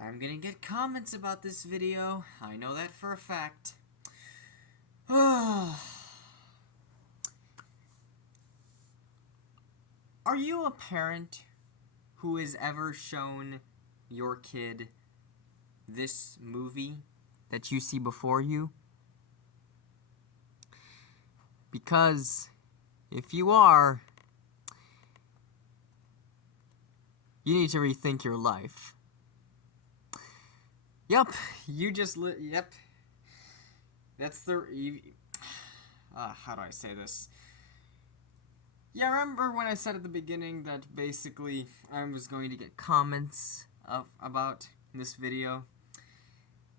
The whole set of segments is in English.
I'm gonna get comments about this video. I know that for a fact. Are you a parent who has ever shown your kid this movie that you see before you? Because if you are, you need to rethink your life. Yep, yep. That's the, how do I say this? Yeah, remember when I said at the beginning that basically I was going to get comments about this video?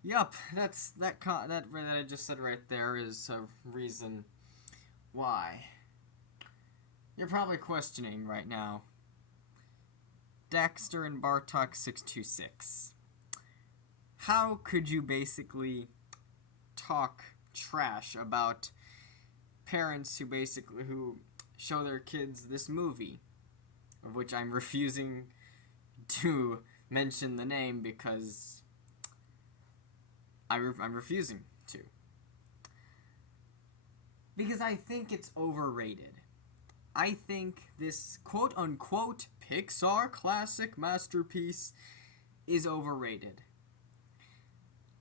Yup, that I just said right there is a reason why. You're probably questioning right now. Dexter and Bartok 626. How could you basically talk trash about parents who show their kids this movie, of which I'm refusing to mention the name because I'm refusing to. Because I think it's overrated. I think this quote-unquote Pixar classic masterpiece is overrated.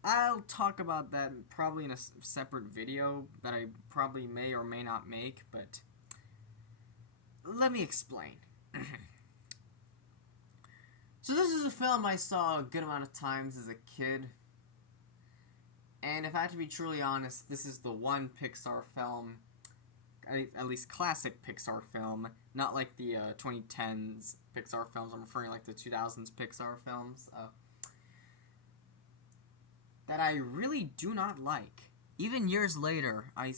I'll talk about that probably in a separate video that I probably may or may not make, but let me explain. So this is a film I saw a good amount of times as a kid, and if I have to be truly honest, this is the one Pixar film, at least classic Pixar film, not like the 2010s Pixar films, I'm referring like the 2000s Pixar films, that I really do not like. Even years later, I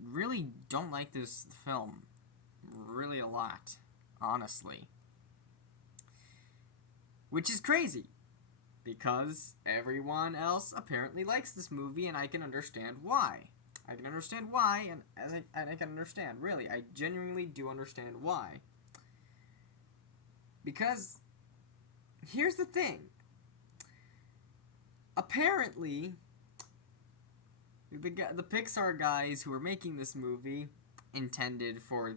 really don't like this film. Really a lot, honestly. Which is crazy, because everyone else apparently likes this movie, and I can understand why. I can understand why, and I can understand, really, I genuinely do understand why. Because, here's the thing. Apparently, the Pixar guys who are making this movie intended for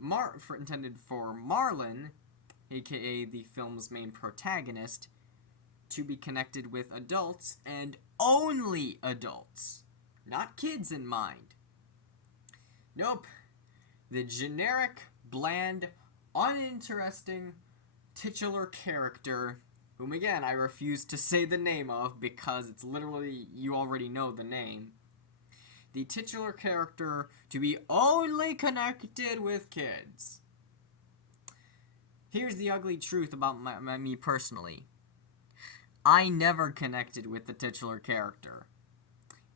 Marlin, aka the film's main protagonist, to be connected with adults and only adults, not kids in mind. Nope. The generic, bland, uninteresting titular character, whom again I refuse to say the name of because it's literally, you already know the name. The titular character to be only connected with kids. Here's the ugly truth about me personally. I never connected with the titular character.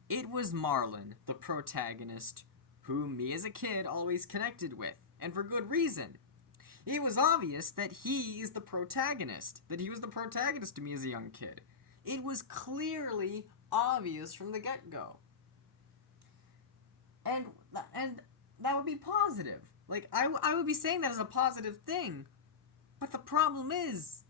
It was Marlin, the protagonist, whom me as a kid always connected with, and for good reason. It was obvious that he is the protagonist, that he was the protagonist to me as a young kid. It was clearly obvious from the get-go. And that would be positive. Like, I would be saying that as a positive thing. But the problem is,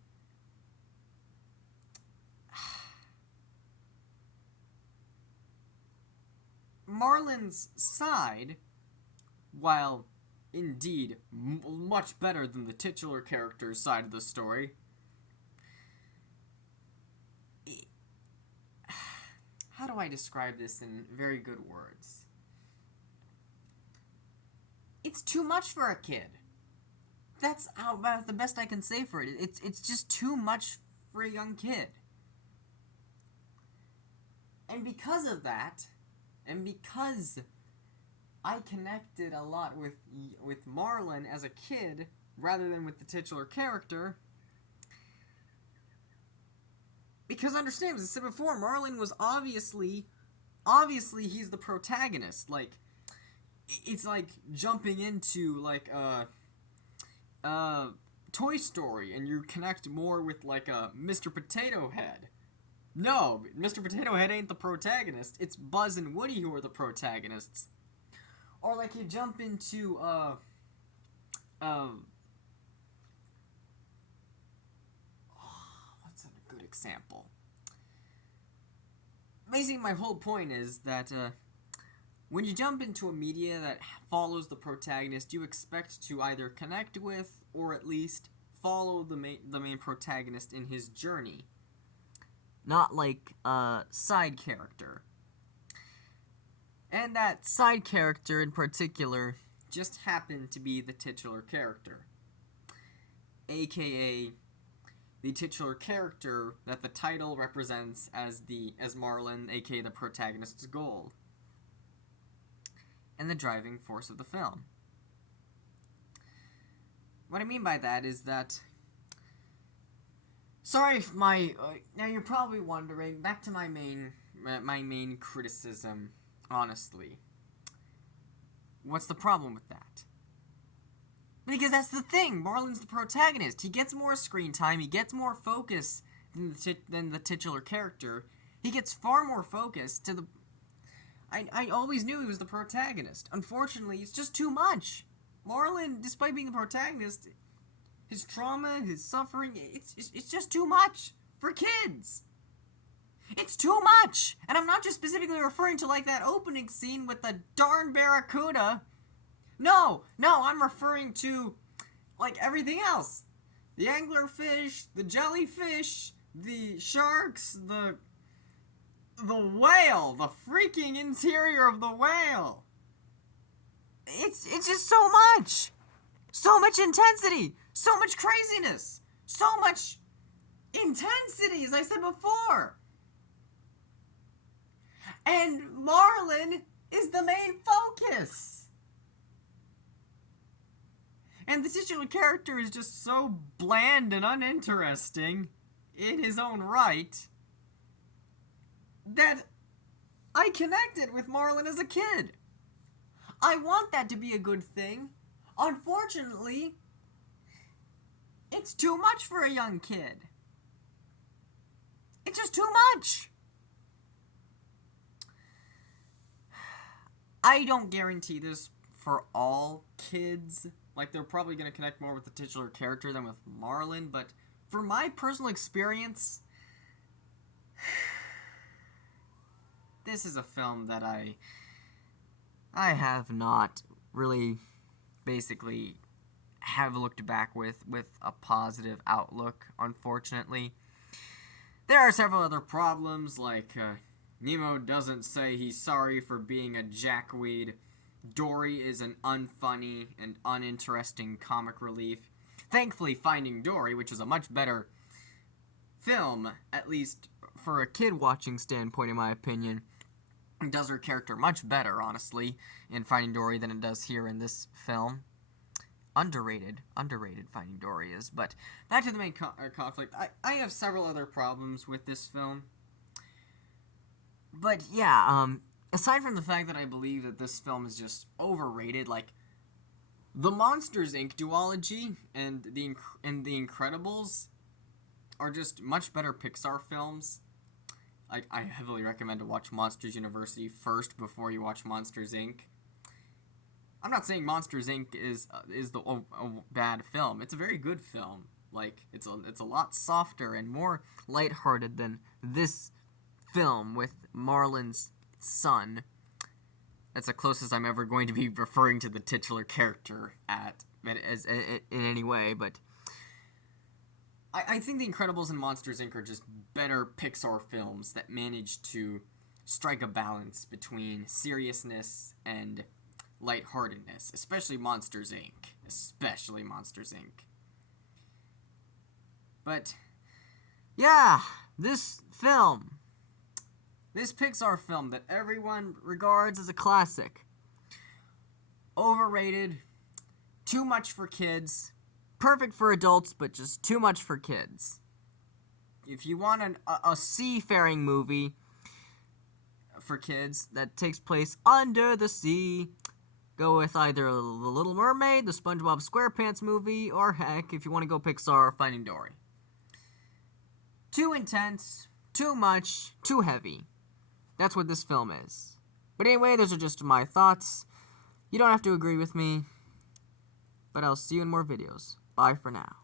Marlin's side, while indeed much better than the titular character's side of the story, how do I describe this in very good words? It's too much for a kid. That's the best I can say for it. It's just too much for a young kid. And because of that, and because I connected a lot with Marlin as a kid, rather than with the titular character, because understand, as I said before, Marlin was obviously he's the protagonist. Like, it's like jumping into, like, Toy Story, and you connect more with, like, Mr. Potato Head. No, Mr. Potato Head ain't the protagonist. It's Buzz and Woody who are the protagonists. Or, like, you jump into, what's a perfect sample. Basically, my whole point is that when you jump into a media that follows the protagonist, you expect to either connect with or at least follow the main protagonist in his journey. Not like a side character. And that side character in particular just happened to be the titular character. AKA the titular character that the title represents as Marlin, aka the protagonist's goal. And the driving force of the film. What I mean by that is that... Sorry if now you're probably wondering, back to my main criticism, honestly. What's the problem with that? Because that's the thing, Marlin's the protagonist. He gets more screen time, he gets more focus than the titular character. He gets far more focus to the... I always knew he was the protagonist. Unfortunately, it's just too much. Marlin, despite being the protagonist, his trauma, his suffering, it's just too much for kids. It's too much! And I'm not just specifically referring to, like, that opening scene with the darn barracuda. No, I'm referring to, like, everything else. The anglerfish, the jellyfish, the sharks, the whale, the freaking interior of the whale. It's just so much. So much intensity. So much craziness. So much intensity, as I said before. And Marlin is the main focus. And the titular character is just so bland and uninteresting in his own right that I connected with Marlin as a kid. I want that to be a good thing. Unfortunately, it's too much for a young kid. It's just too much. I don't guarantee this for all kids. Like, they're probably going to connect more with the titular character than with Marlin, but for my personal experience, this is a film that I have not really basically have looked back with a positive outlook, unfortunately. There are several other problems, like Nemo doesn't say he's sorry for being a jackweed. Dory is an unfunny and uninteresting comic relief. Thankfully, Finding Dory, which is a much better film, at least for a kid-watching standpoint, in my opinion, does her character much better, honestly, in Finding Dory than it does here in this film. Underrated Finding Dory is. But back to the main conflict. I have several other problems with this film. But yeah, aside from the fact that I believe that this film is just overrated, like, the Monsters, Inc. duology and the Incredibles are just much better Pixar films. Like, I heavily recommend to watch Monsters University first before you watch Monsters, Inc. I'm not saying Monsters, Inc. is a bad film. It's a very good film. Like, it's a lot softer and more lighthearted than this film with Marlin's son. That's the closest I'm ever going to be referring to the titular character in any way, but I think The Incredibles and Monsters, Inc. are just better Pixar films that manage to strike a balance between seriousness and lightheartedness, especially Monsters, Inc. But, yeah, this Pixar film that everyone regards as a classic. Overrated, too much for kids, perfect for adults, but just too much for kids. If you want a seafaring movie for kids that takes place under the sea, go with either The Little Mermaid, the SpongeBob SquarePants movie, or heck, if you want to go Pixar, Finding Dory. Too intense, too much, too heavy. That's what this film is. But anyway, those are just my thoughts. You don't have to agree with me, but I'll see you in more videos. Bye for now.